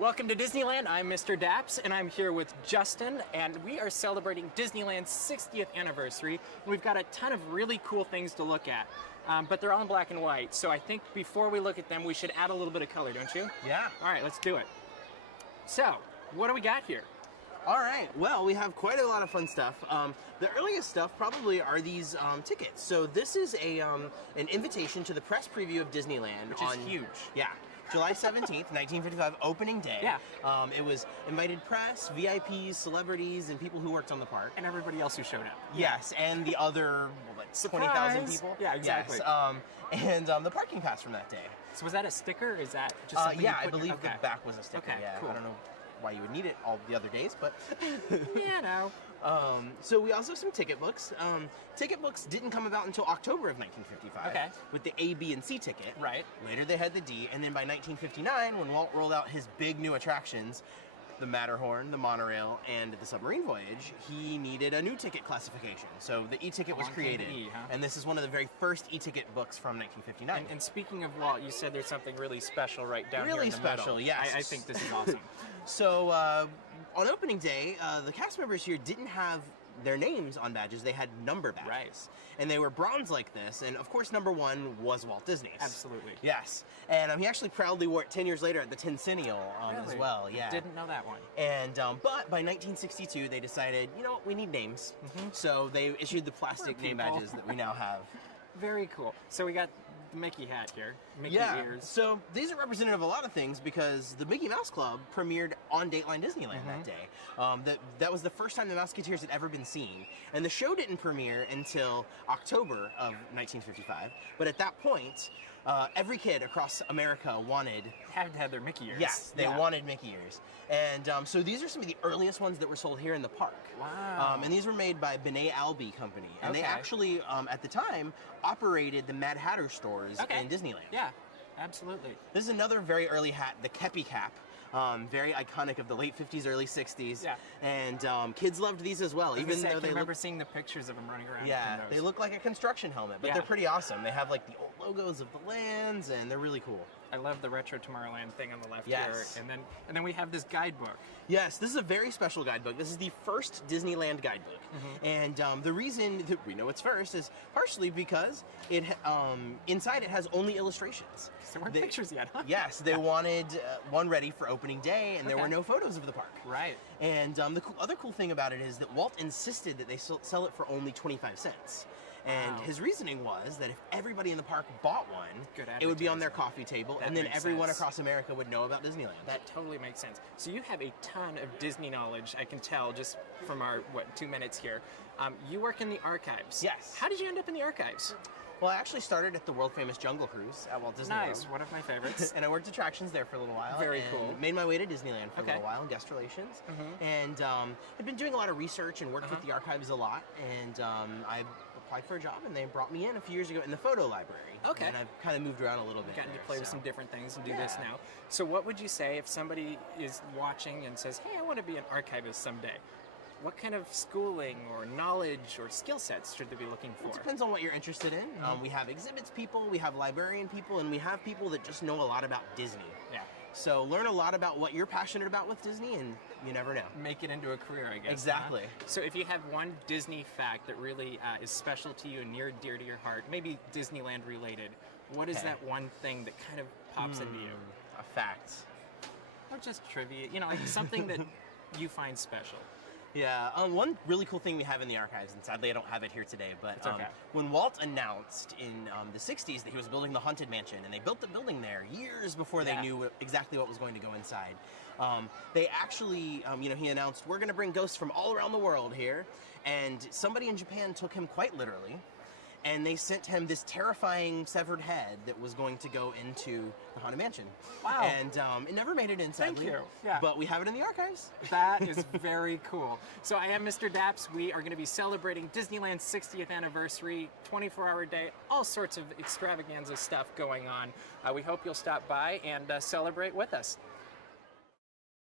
Welcome to Disneyland. I'm Mr. DAPs, and I'm here with Justin, and we are celebrating Disneyland's 60th anniversary. And we've got a ton of really cool things to look at, but they're all in black and white. So I think before we look at them, we should add a little bit of color, don't you? Yeah. All right, let's do it. So, what do we got here? All right. Well, we have quite a lot of fun stuff. The earliest stuff probably are these tickets. So this is an invitation to the press preview of Disneyland, Which is huge. Yeah. July 17th, 1955, opening day. Yeah. It was invited press, VIPs, celebrities, and people who worked on the park. And everybody else who showed up. Yes, and the other, 20,000 people? Yeah, exactly. Yes, and the parking pass from that day. So was that a sticker, or is that just something yeah, you I put believe okay. the back was a sticker. Okay, yeah, cool. I don't know why you would need it all the other days, but yeah, no. So we also have some ticket books. Ticket books didn't come about until October of 1955 Okay. with the A, B, and C ticket. Right. Later they had the D, and then by 1959, when Walt rolled out his big new attractions, the Matterhorn, the monorail, and the submarine voyage, he needed a new ticket classification. So the e-ticket was Along came the created, E, huh? and this is one of the very first e-ticket books from 1959. And speaking of Walt, you said there's something really special right down here Really in the middle. special, yes. I think this is awesome. So on opening day, the cast members here didn't have their names on badges, they had number badges. Right. And they were bronze like this, and of course number one was Walt Disney's. Absolutely. Yes. And he actually proudly wore it 10 years later at the Tencennial as Really? well. Yeah. Didn't know that one. And but by 1962 they decided, you know what, we need names. So they issued the plastic Poor name people. badges that we now have. Very cool. So we got the Mickey hat here. Mickey Yeah, ears. so these are representative of a lot of things because the Mickey Mouse Club premiered on Dateline Disneyland that day. That was the first time the Mouseketeers had ever been seen. And the show didn't premiere until October of 1955. But at that point, every kid across America wanted... Had to have their Mickey ears. Yes, they wanted Mickey ears. And so these are some of the earliest ones that were sold here in the park. Wow. And these were made by Benet Albee Company. And they Okay. actually, at the time, operated the Mad Hatter stores in Disneyland. Yeah, absolutely. This is another very early hat, the Kepi Cap. Very iconic of the late 50s, early 60s. Yeah. And kids loved these as well, even though I they remember look, seeing the pictures of them running around. yeah, in those. they look like a construction helmet, but Yeah. they're pretty awesome. They have like the old logos of the lands, and they're really cool. I love the Retro Tomorrowland thing on the left Yes. here. And then we have this guidebook. Yes, this is a very special guidebook. This is the first Disneyland guidebook. And the reason that we know it's first is partially because it inside it has only illustrations. There weren't pictures yet, huh? Yes, they wanted one ready for opening day, and there were Okay. no photos of the park. Right. And the other cool thing about it is that Walt insisted that they sell it for only 25 cents. And Wow. his reasoning was that if everybody in the park bought one, Good it would be on their advertising. coffee table, That and then makes everyone sense. across America would know about Disneyland. That totally makes sense. So you have a ton of Disney knowledge, I can tell, just from our, 2 minutes here. You work in the archives. Yes. How did you end up in the archives? Well, I actually started at the world-famous Jungle Cruise at Walt Disney Nice, World. one of my favorites. And I worked attractions there for a little while. Very and cool. Made my way to Disneyland for a Okay. little while in guest relations. And I've been doing a lot of research and worked with the archives a lot. And I applied for a job, and they brought me in a few years ago in the photo library. Okay. And I've kind of moved around a little bit. Gotten to there, play with so. some different things and do Yeah. this now. So what would you say if somebody is watching and says, hey, I want to be an archivist someday? What kind of schooling or knowledge or skill sets should they be looking for? It depends on what you're interested in. We have exhibits people, we have librarian people, and we have people that just know a lot about Disney. Yeah. So learn a lot about what you're passionate about with Disney, and you never know. Make it into a career, I guess. Exactly. Huh? So if you have one Disney fact that really is special to you and near and dear to your heart, maybe Disneyland related, what is Okay. that one thing that kind of pops into you? A fact. Or just trivia, like something that you find special. Yeah, one really cool thing we have in the archives, and sadly I don't have it here today, but It's okay. when Walt announced in the 60s that he was building the Haunted Mansion, and they built the building there years before they Yeah. knew exactly what was going to go inside, they actually, he announced, we're going to bring ghosts from all around the world here, and somebody in Japan took him quite literally, and they sent him this terrifying severed head that was going to go into the Haunted Mansion. Wow. And it never made it in, sadly. you. Yeah. But we have it in the archives. That is very cool. So I am Mr. Daps. We are going to be celebrating Disneyland's 60th anniversary, 24-hour day, all sorts of extravaganza stuff going on. We hope you'll stop by and celebrate with us.